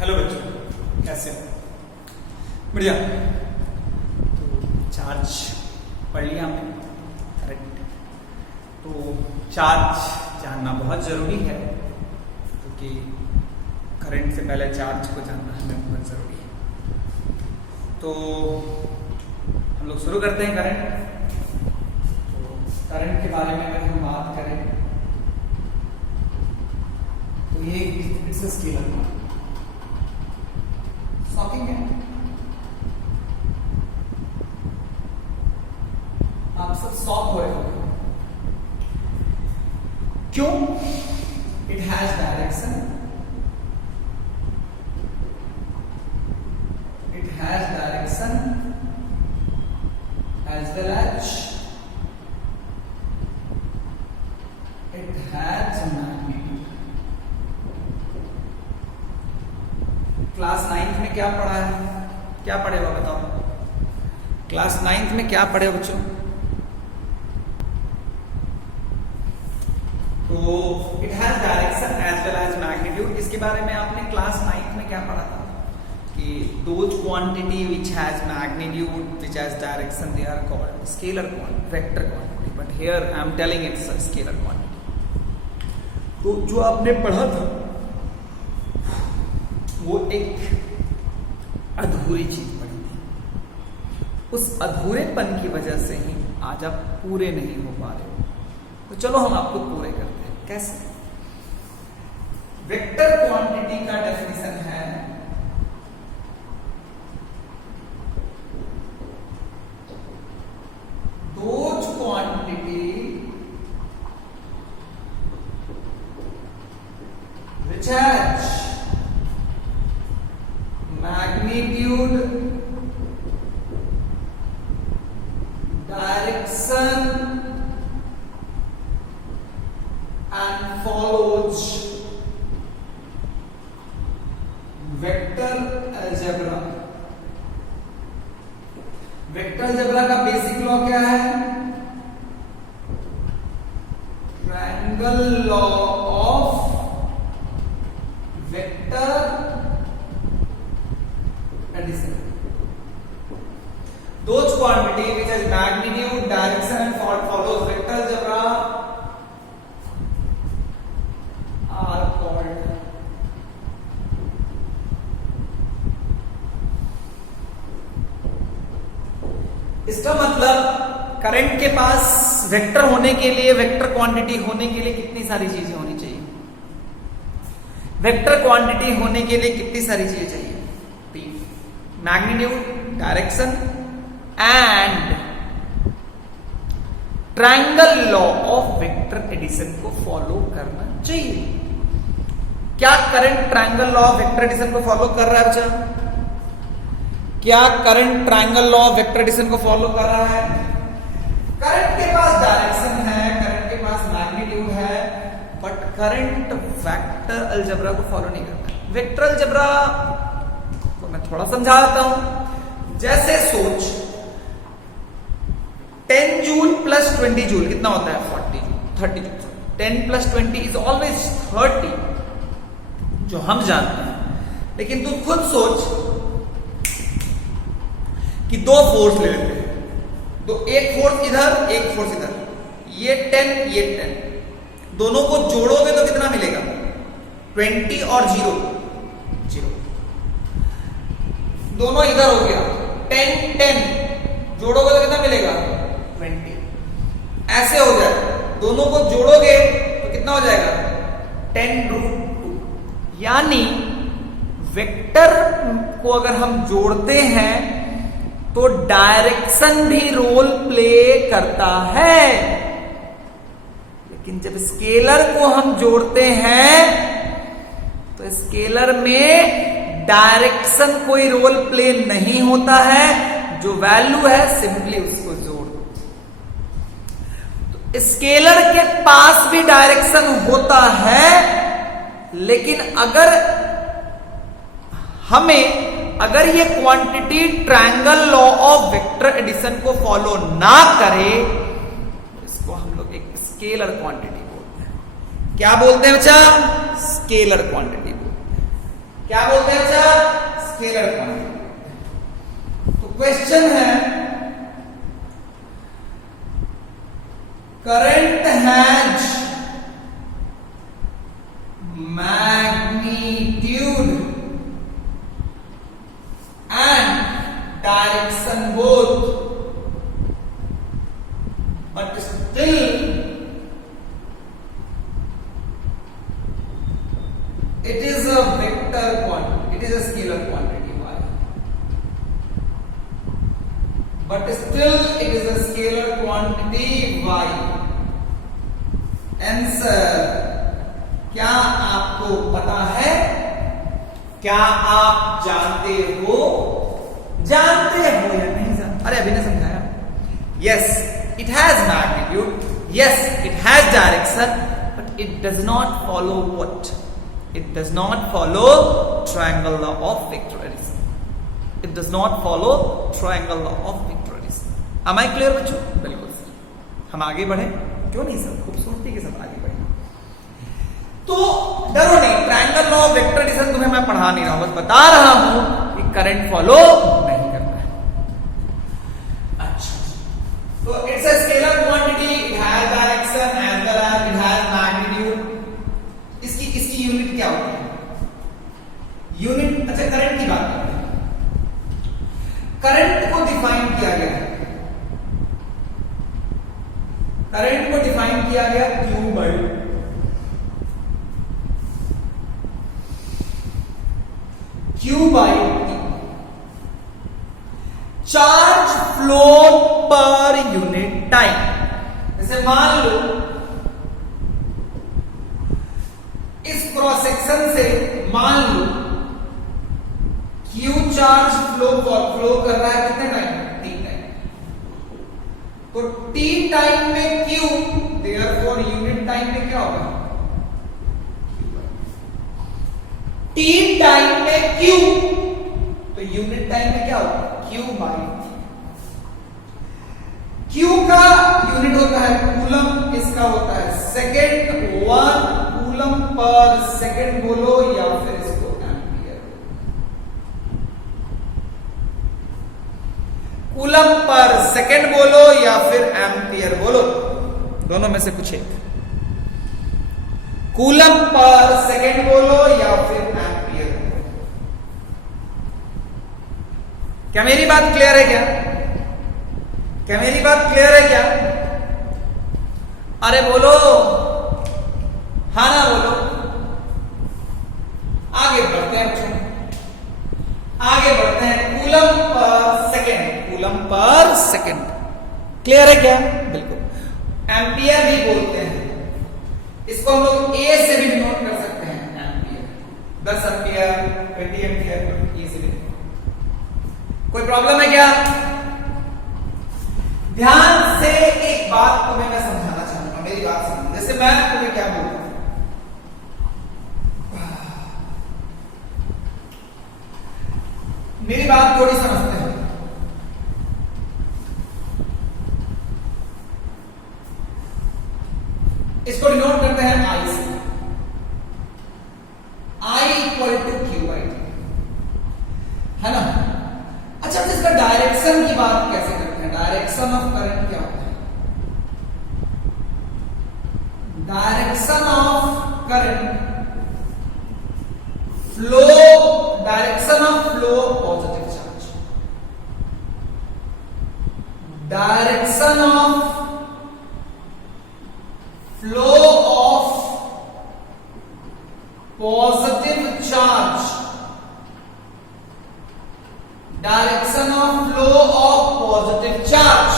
Hello बच्चों, कैसे हो? बढ़िया। तो चार्ज पढ़ लिया हमने, करेक्ट। तो चार्ज जानना बहुत ज़रूरी है क्योंकि करंट से पहले चार्ज को जानना हमें बहुत ज़रूरी है। तो हम लोग शुरू करते हैं करंट। तो करंट के बारे में अगर हम बात करें तो ये इट्स अ स्केलर। शॉकिंग है, आप सब शॉक हो रहे हो। क्यों? It has direction, it has direction as well as it has magnitude. Class 9th में क्या पढ़ा है? क्या पढ़े हो बताओ? क्लास 9th में क्या पढ़े हो बच्चों? तो it has direction as well as magnitude. इसके बारे में आपने क्लास 9th में क्या पढ़ा था कि those quantity which has magnitude which has direction they are called scalar quantity, vector quantity, but here I am telling it's a scalar quantity. तो जो आपने पढ़ा था वो एक अधूरी चीज पड़ी थी। उस अधूरेपन की वजह से ही आज आप पूरे नहीं हो पा रहे हो। तो चलो हम आपको पूरे करते हैं। कैसे? वेक्टर क्वांटिटी का डेफिनेशन है those quantity which has magnitude, direction and follows vector algebra। Vector algebra का बेसिक लॉ क्या है? Triangle law of vector addition। Those quantity which has magnitude, direction and follows vector algebra are called इसका मतलब current के पास vector होने के लिए, vector quantity होने के लिए कितनी सारी चीजें होनी चाहिए? वेक्टर क्वांटिटी होने के लिए कितनी सारी चीजें चाहिए? Magnitude, direction and triangle law of vector addition को फॉलो करना चाहिए। क्या current triangle law of vector addition को फॉलो कर रहा है बच्चा? क्या current triangle law of vector addition को फॉलो कर रहा है? करंट के पास डायरेक्शन है, करंट के पास मैग्नीट्यूड है, बट करंट वेक्टर अलजेब्रा को फॉलो नहीं करता। वेक्टर अलजेब्रा मैं थोड़ा समझाता हूं। जैसे सोच 10 जूल प्लस 20 जूल कितना होता है? 40 joule, 30 joule. 10 plus 20 is always 30, जो हम जानते हैं। लेकिन तू खुद सोच कि दो फोर्स ले लेते हैं, तो एक फोर्स इधर, एक फोर्स इधर, ये 10, ये 10, दोनों को जोड़ोगे तो कितना मिलेगा? 20 और 0, 0। दोनों इधर हो गया, 10, 10 जोड़ोगे तो कितना मिलेगा? 20। ऐसे हो जाए, दोनों को जोड़ोगे तो कितना हो जाएगा? 10√2। यानी वेक्टर को अगर हम जोड़ते हैं तो डायरेक्शन भी रोल प्ले करता है, लेकिन जब स्केलर को हम जोड़ते हैं तो स्केलर में डायरेक्शन कोई रोल प्ले नहीं होता है। जो वैल्यू है सिंपली उसको जोड़। तो स्केलर के पास भी डायरेक्शन होता है, लेकिन अगर ये quantity triangle law of vector addition को फॉलो ना करे तो इसको हम लोग एक स्केलर क्वांटिटी बोलते हैं। क्या बोलते हैं बच्चा? स्केलर क्वांटिटी बोलते हैं। क्या बोलते हैं अच्छा? Scalar quantity. तो क्वेश्चन है, current has magnitude and direction both, but still it is a vector quantity, it is a scalar quantity y, but still it is a scalar quantity y। Answer, क्या आपको पता है? क्या आप जानते हो? जानते हो या नहीं जानते? अरे अभी ने समझाया। Yes, it has magnitude, yes it has direction, but it does not follow what? It does not follow triangle law of vector addition. It does not follow triangle law of vector addition. Am I clear बच्चों? बिल्कुल sir. हम आगे बढ़े? क्यों नहीं sir, खूबसूरती के साथ आगे बढ़े। तो डरो नहीं, triangle law of vector addition तुम्हें मैं पढ़ा नहीं रहा हूं, बस बता रहा हूं कि करंट फॉलो नहीं करना है। अच्छा, तो it's a scalar quantity, it has direction as well as it has magnitude. इसकी यूनिट क्या होती है? यूनिट, अच्छा करंट की बात करते हैं। करंट को डिफाइन किया गया है, करंट को डिफाइन किया गया Q by Q by T, charge flow per unit time. जैसे मान लो इस क्रॉस सेक्शन से मान लो Q चार्ज फ्लो कर रहा है कितने टाइम? T time. तो T टाइम में Q, देयरफॉर यूनिट टाइम में क्या होगा? T टाइम में Q, तो यूनिट टाइम में क्या होगा? Q by T। Q का यूनिट होता है कूलम, इसका होता है सेकेंड। 1 कूलम पर सेकेंड बोलो या फिर इसको एम्पियर। कूलम पर सेकेंड बोलो या फिर एम्पियर बोलो, दोनों में से कुछ एक। कूलम पर सेकेंड बोलो या फिर एम्पियर बोलो। क्या मेरी बात क्लियर है? क्या मेरी बात क्लियर है क्या? अरे बोलो, हाँ ना बोलो। आगे बढ़ते हैं बच्चों, आगे बढ़ते हैं। Coulomb per second, coulomb per second clear है क्या? बिल्कुल। एम्पियर भी बोलते हैं इसको, हम लोग ए से भी नोट कर सकते हैं एम्पियर। 10 एम्पियर, 20 एम्पियर, ये से भी। कोई प्रॉब्लम है क्या? ध्यान से एक बात तुम्हें मैं समझाना चाहूंगा, मेरी बात समझ। जैसे मैं तुम्हें क्या बोलूं, मेरी बात थोड़ी समझते हैं। इसको डिनोट करते हैं आई से। I equal to Q I T, है ना? अच्छा, तो इसका डायरेक्शन की बात कैसे करते हैं? डायरेक्शन ऑफ करंट क्या होता है? Direction of current flow, direction of flow positive charge, direction of flow of positive charge, direction of flow of positive charge,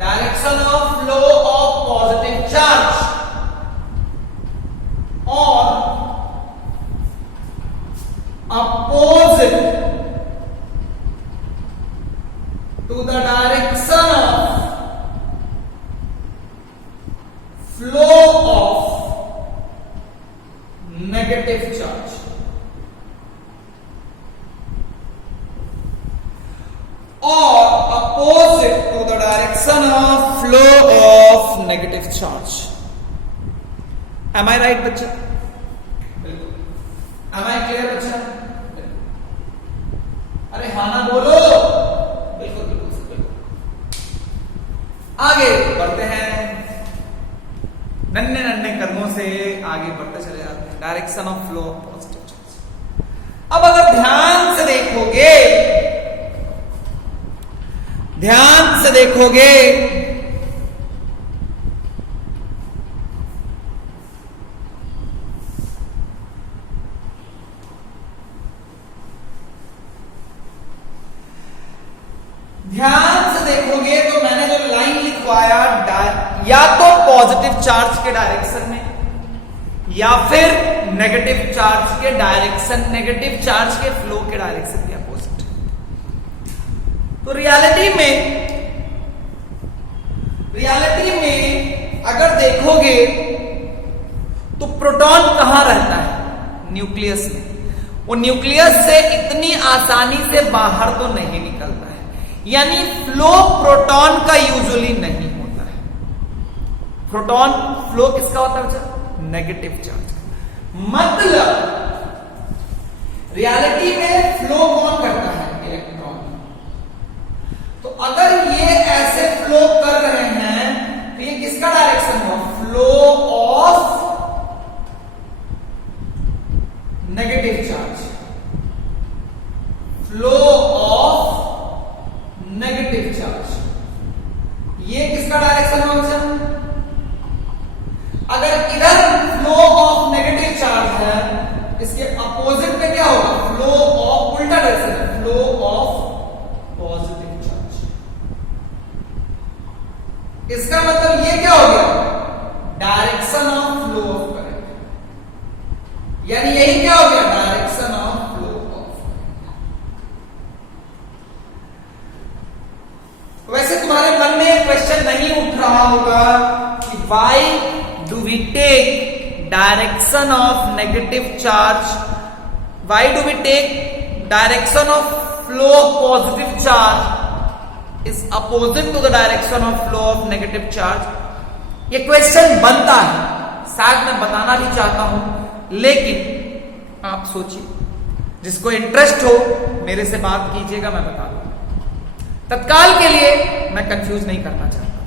direction of flow of positive charge और opposite to the direction of flow of negative charge. और opposite to the direction of flow of negative charge. Am I right बच्चे? बिल्कुल। चले जाते हैं, direction of flow of positive charge. अब अगर ध्यान से देखोगे, ध्यान से देखोगे तो मैंने जो लाइन लिखवाया, या तो पॉजिटिव चार्ज के डायरेक्शन में या फिर नेगेटिव चार्ज के डायरेक्शन, नेगेटिव चार्ज के फ्लो के डायरेक्शन के अपोजिट। तो रियलिटी में अगर देखोगे तो प्रोटॉन कहां रहता है? न्यूक्लियस में। वो न्यूक्लियस से इतनी आसानी से बाहर तो नहीं निकलता है, यानी फ्लो प्रोटॉन का यूजुअली नहीं होता है। प्रोटॉन फ्लो किसका होता है बच्चा? Negative charge. मतलब रियलिटी में फ्लो कौन करता है? इलेक्ट्रॉन। तो अगर ये ऐसे फ्लो कर रहे हैं तो ये किसका डायरेक्शन हुआ? Flow of negative charge, flow of negative charge. ये किसका डायरेक्शन होगा? अगर इधर फ्लो ऑफ नेगेटिव चार्ज है, इसके अपोजिट में क्या होगा? फ्लो ऑफ, उल्टा डायरेक्शन है, फ्लो ऑफ पॉजिटिव चार्ज। इसका मतलब ये क्या हो गया? Direction of flow of current, यानी यही क्या हो गया? Direction of flow of current. वैसे तुम्हारे मन में क्वेश्चन नहीं उठ रहा होगा कि why do we take direction of negative charge, why do we take direction of flow of positive charge is opposite to the direction of flow of negative charge. ये क्वेश्चन बनता है, शायद मैं बताना भी चाहता हूं, लेकिन आप सोचिए, जिसको इंटरेस्ट हो मेरे से बात कीजिएगा, मैं बता दूंगा। तत्काल के लिए मैं कंफ्यूज नहीं करना चाहता,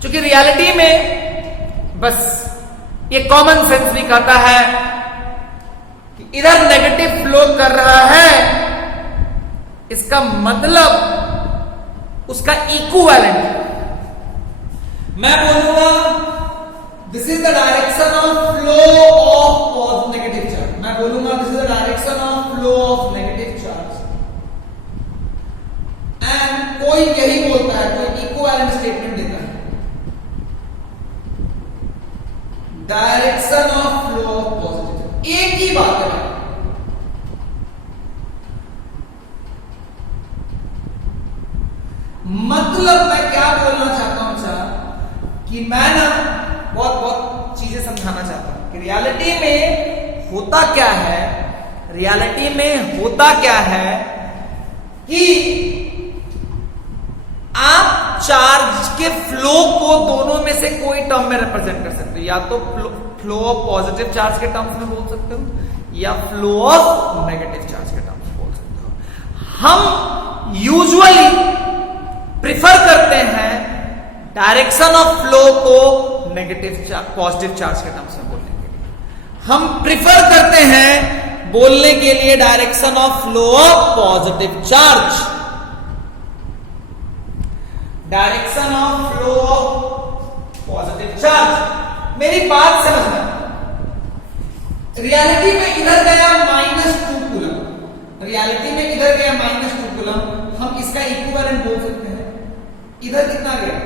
क्योंकि रियलिटी में बस ये कॉमन सेंस भी कहता है कि इधर नेगेटिव फ्लो कर रहा है, इसका मतलब उसका इक्विवेलेंट। मैं बोलूंगा this is the direction of flow of negative charge, मैं बोलूंगा this is the direction of flow of negative charge, and कोई यही बोलता है, कोई इक्विवेलेंट स्टेटमेंट देता है, direction of flow of positive. एक ही बात है। मतलब मैं क्या बोलना चाहता हूं सर, कि मैं ना बहुत चीजें समझाना चाहता हूं कि रियलिटी में होता क्या है, रियलिटी में होता क्या है कि आप चार्ज के फ्लो को दोनों में से कोई टर्म में रिप्रेजेंट कर सकते हो, या तो फ्लो ऑफ पॉजिटिव चार्ज के टर्म्स में बोल सकते हो या फ्लो ऑफ नेगेटिव चार्ज के टर्म्स में बोल सकते हो। हम यूजुअली प्रिफर करते हैं डायरेक्शन ऑफ फ्लो को नेगेटिव पॉजिटिव चार्ज के टर्म्स में बोलने के लिए। हम प्रिफर करते हैं बोलने के लिए direction of flow of positive charge, direction of flow of positive charge. मेरी बात समझना, रियलिटी में इधर गया -2 कूलम, रियलिटी में इधर गया -2 कूलम, हम इसका इक्विवेलेंट बोल सकते हैं। इधर कितना गया?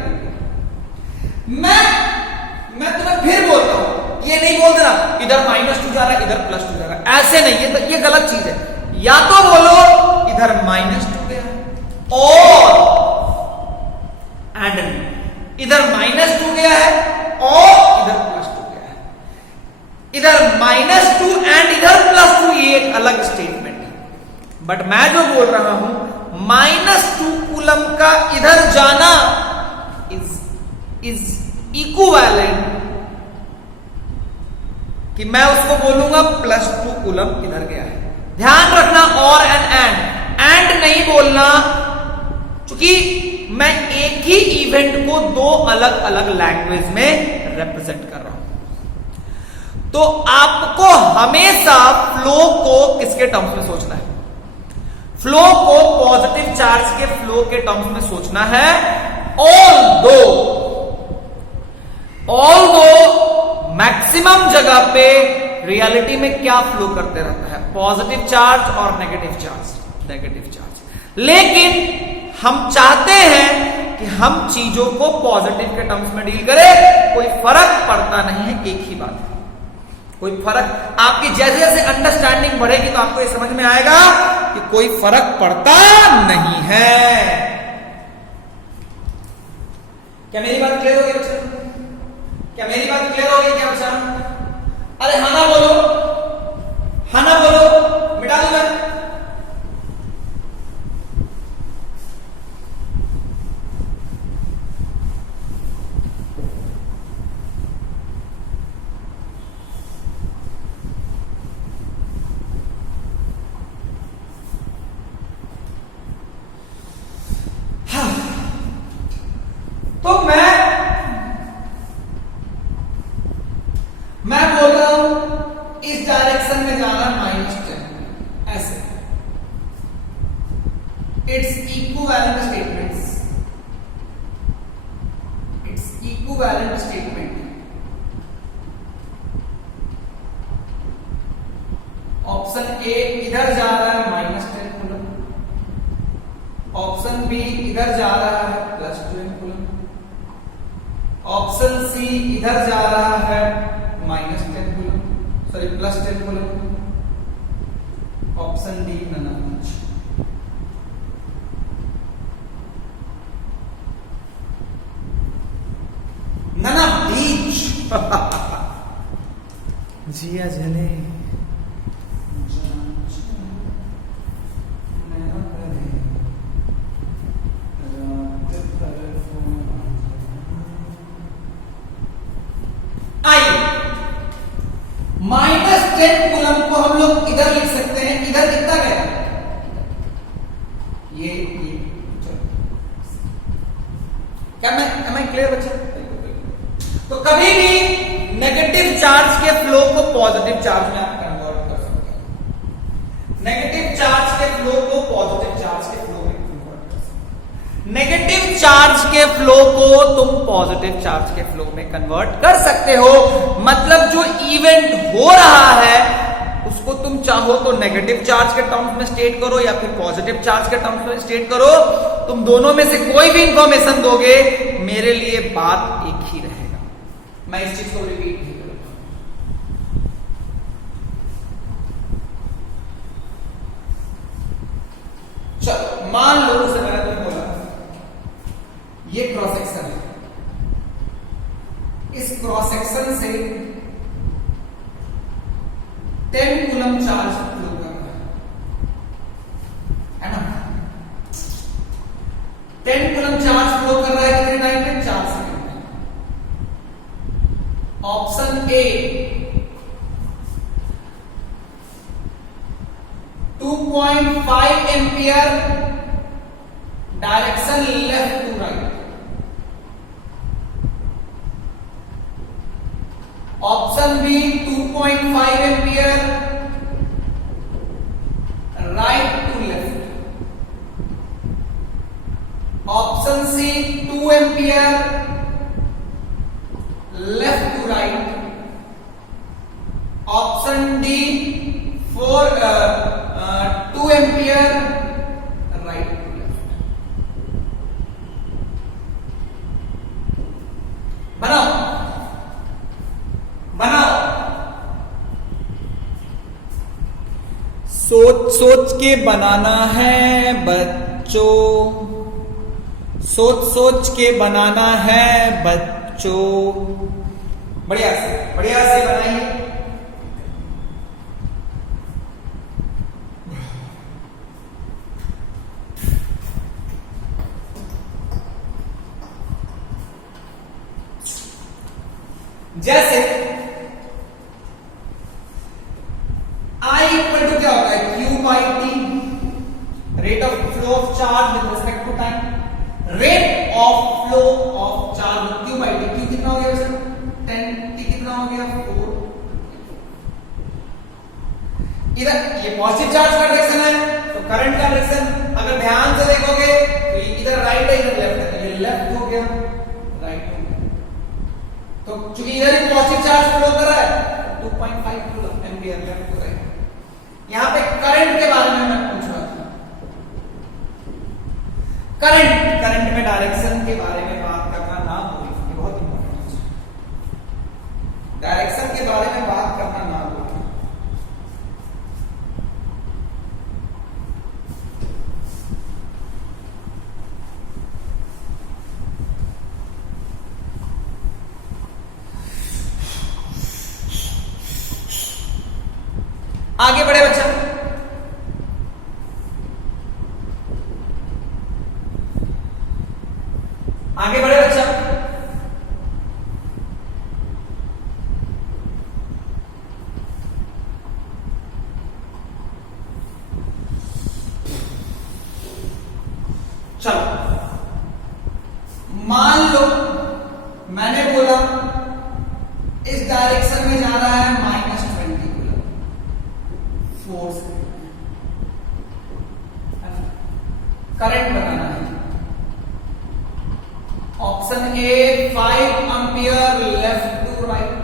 मैं तुम्हें फिर बोलता हूं, ये नहीं बोल देना इधर -2 जा रहा है इधर +2 जा रहा है, ऐसे नहीं, ये गलत चीज है। या तो बोलो इधर -2 गया और एंड इधर -2 गया है और इधर +2 गया है, इधर -2 एंड इधर +2, ये एक अलग स्टेटमेंट है। बट मैं जो बोल रहा हूं, -2 कूलम का इधर जाना इज इक्विवेलेंट कि मैं उसको बोलूंगा +2 कूलम इधर गया है। ध्यान रखना, और एंड नहीं बोलना, क्योंकि मैं एक ही इवेंट को दो अलग अलग लैंग्वेज में रिप्रेजेंट कर रहा हूं। तो आपको हमेशा फ्लो को किसके टर्म्स में सोचना है? फ्लो को पॉजिटिव चार्ज के फ्लो के टर्म्स में सोचना है। ऑल्दो मैक्सिमम जगह पे रियलिटी में क्या फ्लो करते रहता है? पॉजिटिव चार्ज और नेगेटिव चार्ज। लेकिन हम चाहते हैं कि हम चीजों को पॉजिटिव के टर्म्स में डील करें। कोई फर्क पड़ता नहीं है, एक ही बात है, कोई फर्क। आपकी जैसे जैसे अंडरस्टैंडिंग बढ़ेगी तो आपको ये समझ में आएगा कि कोई फर्क पड़ता नहीं है। क्या मेरी बात क्लियर हो गई बच्चा? क्या मेरी बात क्लियर हो गई क्या बच्चा? अरे हाँ ना बोलो, हाँ ना बोलो, मिटा दूंगा। तो मैं बोल रहा हूं इस डायरेक्शन में जाना -10 ऐसे। Its equivalent statement. Option A इधर जा रहा है -10 कूलम, ऑप्शन बी इधर जा रहा है +12 कूलम, ऑप्शन सी इधर जा रहा है -10 coulomb, sorry +10 coulomb, option D none of each. None of each. जिया जले -10 कूलम को हम लोग इधर लिख सकते हैं। इधर कितना गया? ये क्या मैं क्लियर बच्चा? तो कभी भी नेगेटिव चार्ज के फ्लो को पॉजिटिव चार्ज में आप कन्वर्ट कर सकते हैं। नेगेटिव चार्ज के फ्लो को पॉजिटिव चार्ज के फ्लो में कन्वर्ट कर सकते हैं। नेगेटिव चार्ज के फ्लो को तुम पॉजिटिव चार्ज के फ्लो में कन्वर्ट कर सकते हो। मतलब जो इवेंट हो रहा है उसको तुम चाहो तो नेगेटिव चार्ज के टर्म्स में स्टेट करो या फिर पॉजिटिव चार्ज के टर्म्स में स्टेट करो। तुम दोनों में से कोई भी इंफॉर्मेशन दोगे मेरे लिए बात एक ही रहेगा। मैं इस चीज को रिपीट नहीं करूंगा। चलो मान लो जैसे मैंने तुम्हें बोला ये क्रॉस सेक्शन है, इस क्रॉस सेक्शन से 10 कूलम चार्ज फ्लो कर रहा है ना? 10 कूलम चार्ज फ्लो कर रहा है कितने टाइम में? 4 सेकंड में। Option A 2.5 ampere direction left to right, option B 2.5 ampere right to left, option C 2 ampere left to right, option D 2 ampere right to left. बनाओ सोच के बनाना है बच्चों, सोच के बनाना है बच्चों। बढ़िया से बनाइए। जैसे I इक्वल टू क्या होता है? Q by T, rate of flow of charge with respect to time. Rate of flow of charge Q by T. Q कितना हो गया सर? 10, T कितना हो गया? 4। इधर ये पॉजिटिव चार्ज का डायरेक्शन है, तो करंट का डायरेक्शन अगर ध्यान से देखोगे तो इधर राइट है, इधर लेफ्ट है, ये लेफ्ट हो गया, राइट हो गया। तो चूंकि इधर ही पॉजिटिव चार्ज फ्लो कर रहा है, 2.5 coulomb ampere left to right. यहां पे करंट के बारे में मैं पूछ रहा था, करंट में डायरेक्शन के बारे में बात करना ना भूलें, ये बहुत इंपॉर्टेंट है। डायरेक्शन के बारे में बात करना ना भूलें। आगे बढ़े बच्चा, आगे बढ़े बच्चा। चलो मान लो मैंने बोला इस डायरेक्शन में जा रहा है -20 कूलम फोर्स, करंट बनाना है। Option A 5 ampere left to right,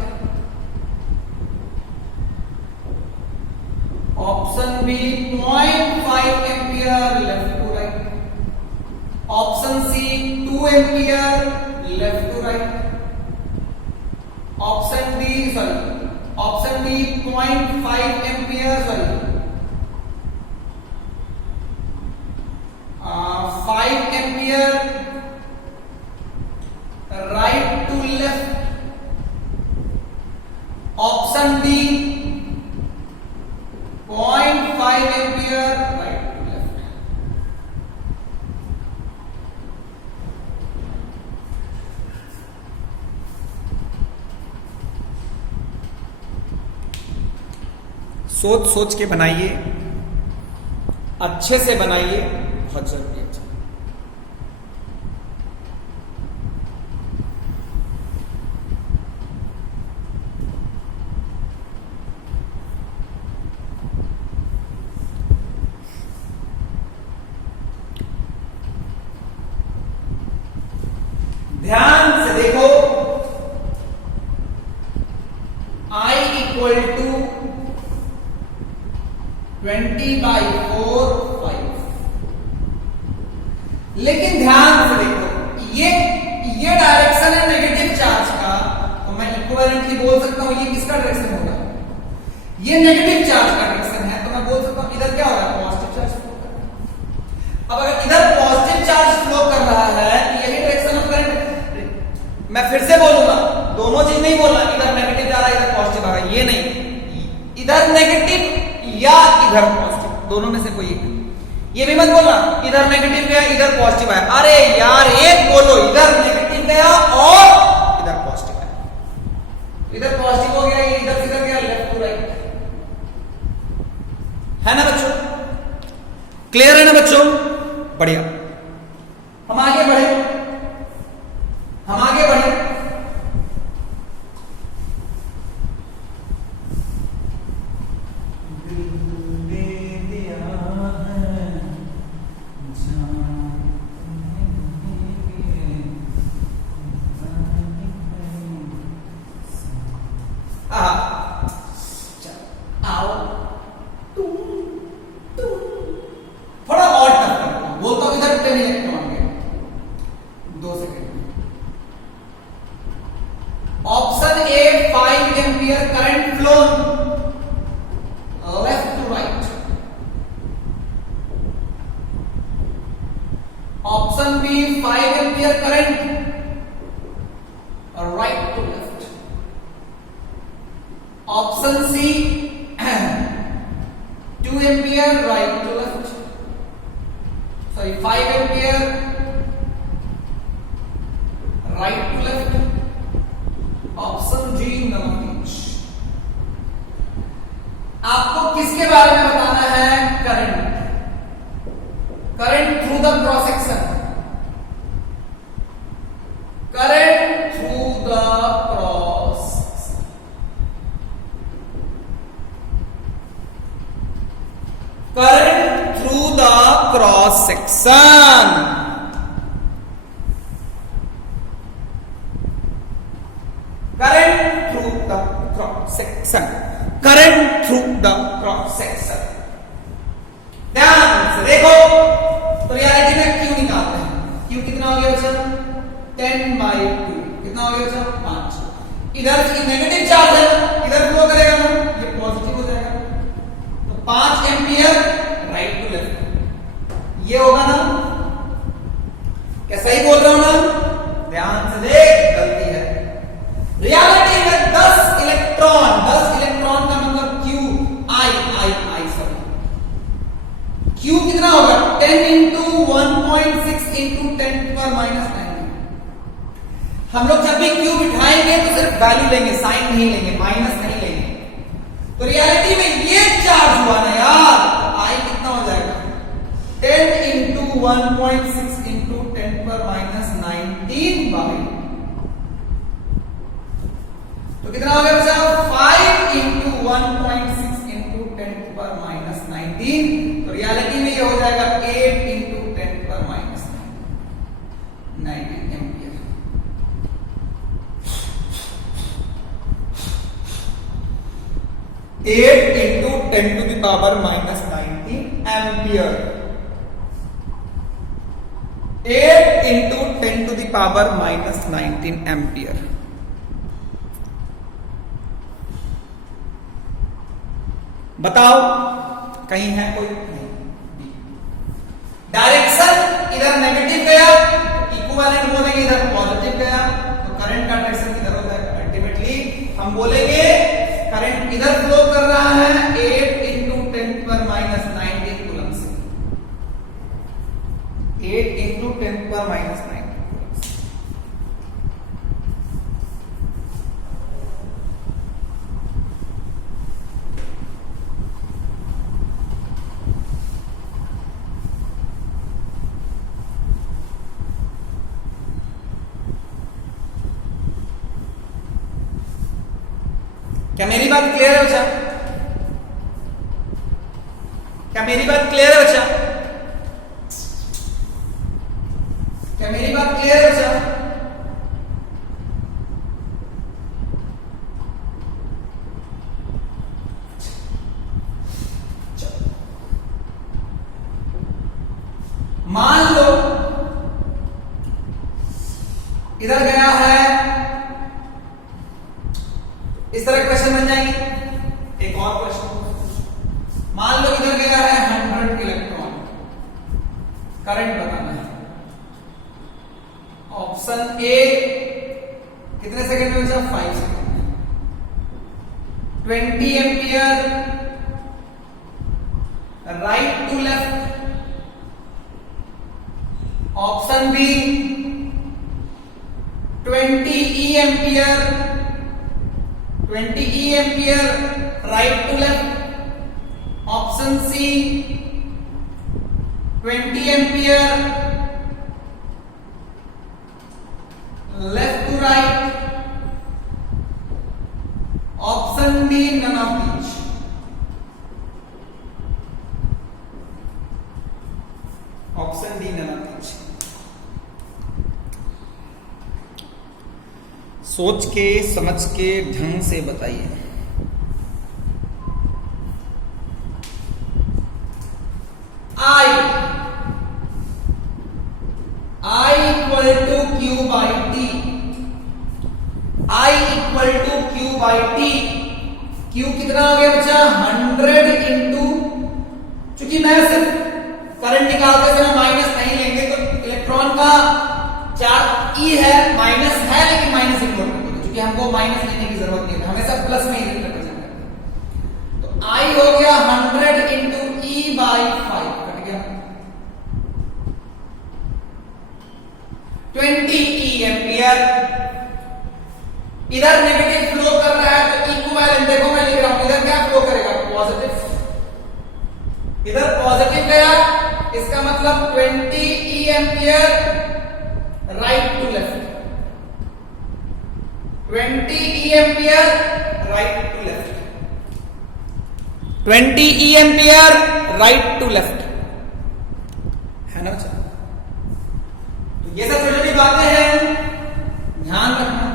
option B 0.5 ampere left to right, option C 2 ampere left to right, option D 0.5 ampere 5 ampere right to left, option D 0.5 ampere right to left. सोच सोच के बनाइए, अच्छे से बनाइए, बहुत जरूरी है। ध्यान से देखो, I इक्वल टू 20/4 5। लेकिन ध्यान से देखो, ये डायरेक्शन है नेगेटिव चार्ज का, तो मैं इक्विवेलेंटली बोल सकता हूं ये किसका डायरेक्शन होगा, ये नेगेटिव चार्ज का डायरेक्शन है, तो मैं बोल सकता हूं इधर क्या हो रहा है, पॉजिटिव चार्ज फ्लो कर रहा है। अब अगर इधर पॉजिटिव चार्ज फ्लो कर रहा है, यही डायरेक्शन ऑफ करंट। मैं फिर से बोलूंगा, दोनों चीज नहीं बोलना, इधर नेगेटिव जा रहा है इधर पॉजिटिव आ रहा है, ये नहीं, इधर नेगेटिव या इधर पॉजिटिव, दोनों में से कोई एक। ये भी मत बोलना इधर नेगेटिव गया इधर पॉजिटिव आया, अरे यार एक बोलो, इधर नेगेटिव गया और इधर पॉजिटिव आया, इधर पॉजिटिव हो गया, इधर किधर गया, लेफ्ट टू राइट। है ना बच्चों, क्लियर है ना बच्चों, बढ़िया। हम आगे बढ़े, हम आगे बढ़े। थोड़ा और टफ करता हूं, बोलता हूं इधर 10 इलेक्ट्रॉन गए, 2 second. Option A 5 ampere current flow left to right, option B 5 ampere current right to left, option C 2 ampere right to left, sorry 5 ampere right to left, option D none of each. आपको किसके बारे में बताना है, current, current through the cross section, current through the cross. Current through the cross section, current through the cross section, current through the cross section. ध्यान से देखो, तो रियलिटी में क्यू निकालते हैं। क्यू कितना हो गया बच्चा? 10/2। कितना हो गया बच्चा? 5। इधर नेगेटिव चार्ज है, इधर फ्लो करेगा ना, ये पॉजिटिव हो जाएगा। तो 5 एम्पियर राइट टू लेफ्ट, ये होगा ना? क्या सही बोल रहा हूं ना? ध्यान से देख, गलती है। रियलिटी में 10 इलेक्ट्रॉन का मतलब क्यू आई सॉरी, क्यू कितना होगा? 10 इंटू 1.6 इंटू 10⁻⁹। हम लोग जब भी क्यू बिठाएंगे तो सिर्फ वैल्यू लेंगे, साइन नहीं लेंगे, माइनस नहीं लेंगे। तो रियलिटी में ये चार्ज हुआ ना यार, तो आई कितना हो जाएगा? 10 इंटू 1.6 इंटू 10⁻⁹/। तो कितना हो गया बच्चा? 5 इंटू 1.6 इंटू 10⁻⁹। तो रियलिटी में ये हो जाएगा 8 into 10⁻⁹ ampere. Eight into 10⁻⁻⁹ ampere. 8 into 10⁻⁻⁹ ampere. बताओ कहीं है कोई? नहीं। डायरेक्शन इधर नेगेटिव गया, इक्विवेलेंट बोलेंगे इधर पॉजिटिव गया, तो करंट का डायरेक्शन किधर होता है? अल्टीमेटली हम बोलेंगे करंट इधर फ्लो कर रहा है 8 इंटू 10⁻⁹ कूलम से। 8 इंटू 10⁻⁹। क्या मेरी बात क्लियर है बच्चा? क्या मेरी बात क्लियर है बच्चा? क्या मेरी बात क्लियर है बच्चा? मान लो इधर गया है, इस तरह क्वेश्चन बन जाएंगे। एक और क्वेश्चन, मान लो इधर गया है 100 इलेक्ट्रॉन, करंट बताना है। ऑप्शन ए कितने सेकंड में बचा? 5 सेकंड में। 20 ampere right to left. Option B 20 ampere, 20 ampere right to left. Option C 20 ampere left to right. Option D none of these. Option D none of these. सोच के समझ के ढंग से बताइए। I equal to Q by T. I equal to Q by T. Q कितना हो गया बच्चा? 100 इंटू, चूंकि मैं सिर्फ करंट निकालते समय माइनस नहीं लेंगे तो इलेक्ट्रॉन का चार्ज ई है, माइनस है, लेकिन माइनस इग्नोर कर देंगे क्योंकि हमको माइनस लेने की जरूरत नहीं है, हमेशा प्लस में ही रिप्रेजेंट करते हैं। तो आई हो गया 100 इंटू ई बाई 5, कट गया 20 एम्पियर। इधर नेगेटिव फ्लो कर रहा है तो इक्विवेलेंट, देखो मैं लिख रहा हूं, इधर क्या फ्लो करेगा? पॉजिटिव। इधर पॉजिटिव गया, इसका मतलब 20 ampere right to left. 20 ampere right to left. 20 ई एम्पियर राइट टू लेफ्ट, है ना बच्चा? तो ये सब छोटी छोटी बातें हैं, ध्यान रखना।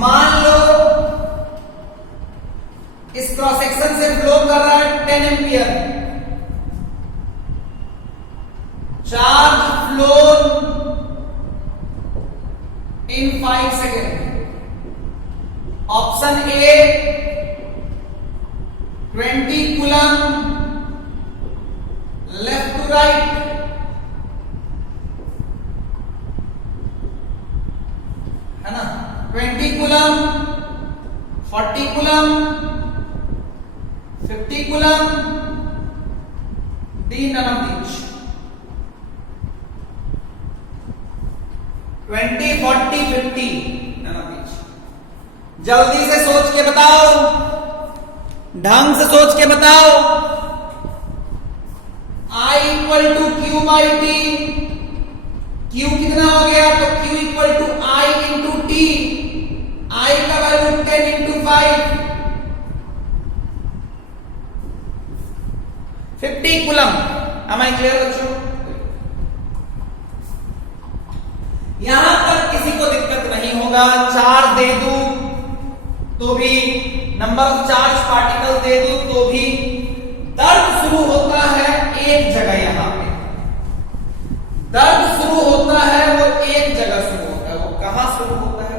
मान लो इस क्रॉस सेक्शन से फ्लो कर रहा है 10 ampere, charge flow in 5 second. Option A 20 coulomb left to right, है ना? 20 coulomb, 40 coulomb, 50 coulomb, D none of these. 20, 40, 50 none of these. जल्दी से सोच के बताओ, ढंग से सोच के बताओ। I equal to Q by T, Q कितना हो गया? तो Q equal to I into T, I का value 10 into 5, 50 coulomb. am I clear बच्चों? यहां तक किसी को दिक्कत नहीं होगा। चार्ज दे दूं तो भी, नंबर ऑफ चार्ज पार्टिकल दे दूं तो भी, दर्द शुरू होता है एक जगह। यहां पे दर्द शुरू होता है, वो एक जगह शुरू होता है। वो कहां शुरू होता है?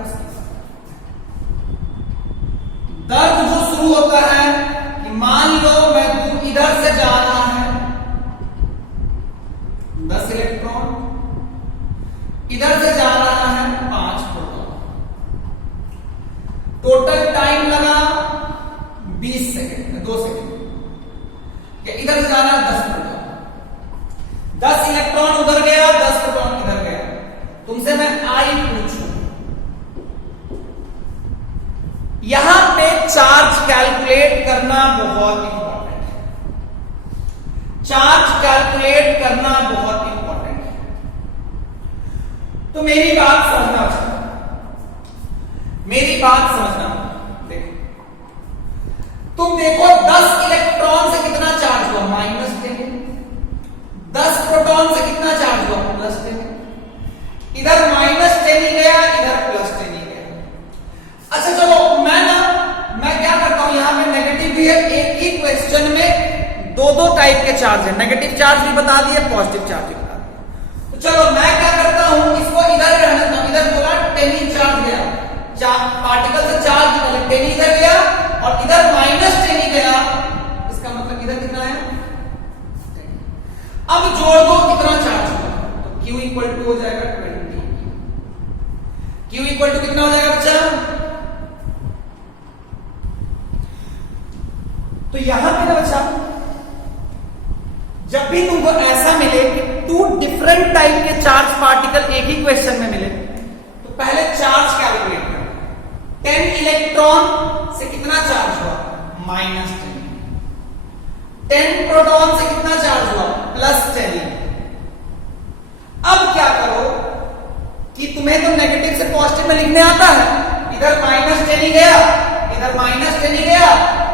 दर्द जो शुरू होता है कि मान लो मैं दूर इधर से जा रहा है 10 इलेक्ट्रॉन, इधर से जा रहा है 5 प्रोटॉन, टोटल टाइम लगा 20 सेकेंड, 2 सेकेंड। इधर से जा रहा है 10 प्रोटॉन, 10 इलेक्ट्रॉन उधर गया, 10 प्रोटॉन इधर गया। तुमसे मैं आई पूछूं, यहां पे चार्ज कैलकुलेट करना बहुत इंपॉर्टेंट है। चार्ज कैलकुलेट करना बहुत इंपॉर्टेंट है। तो मेरी बात समझना, मेरी बात समझना। देखो, तुम देखो 10 इलेक्ट्रॉन से कितना चार्ज हुआ? -10। 10 प्रोटॉन से कितना चार्ज हुआ? +10। इधर -10 ही गया, इधर +10 ही गया। अच्छा चलो, मैं क्या करता हूं, यहां पे नेगेटिव भी है। एक ही क्वेश्चन में दो टाइप के चार्ज है, नेगेटिव चार्ज भी बता दिए, पॉजिटिव चार्ज भी बता दिए। तो चलो मैं क्या करता हूं, इसको इधर रहने देता हूं। इधर बोला 10 ही चार्ज गया, पार्टिकल से चार्ज निकले, 10 इधर गया और इधर -10 ही गया। इसका मतलब इधर कितना है? अब जोड़ दो कितना चार्ज हुआ, तो Q इक्वल टू हो जाएगा 20। Q इक्वल टू कितना हो जाएगा बच्चा? तो यहां पे ना बच्चा, जब भी तुमको ऐसा मिले कि 2 डिफरेंट टाइप के चार्ज पार्टिकल एक ही क्वेश्चन में मिले, तो पहले चार्ज कैलकुलेट करो। 10 इलेक्ट्रॉन से कितना चार्ज हुआ? -10। 10 प्रोटॉन से कितना चार्ज हुआ? +10। अब क्या करो कि तुम्हें तो नेगेटिव से पॉजिटिव में लिखने आता है। इधर -10 ही गया, इधर -10 ही गया,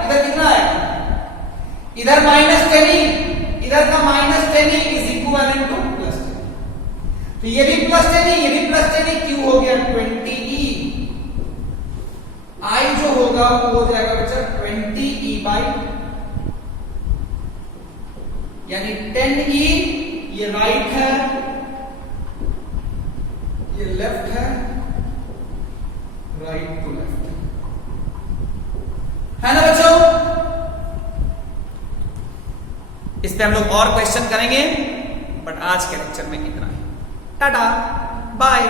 इधर कितना आएगा? इधर -10 ही, इधर का -10 ही इज इक्विवेलेंट टू +10। तो ये भी +10 ही, ये भी +10 ही, Q हो गया 20E। I जो होगा वो हो जाएगा बच्चा 20E/, यानी 10E। ये राइट है, ये लेफ्ट है, राइट टू लेफ्ट, है ना बच्चों? इस पे हम लोग और क्वेश्चन करेंगे, बट आज के लेक्चर में इतना ही। टाटा, बाय।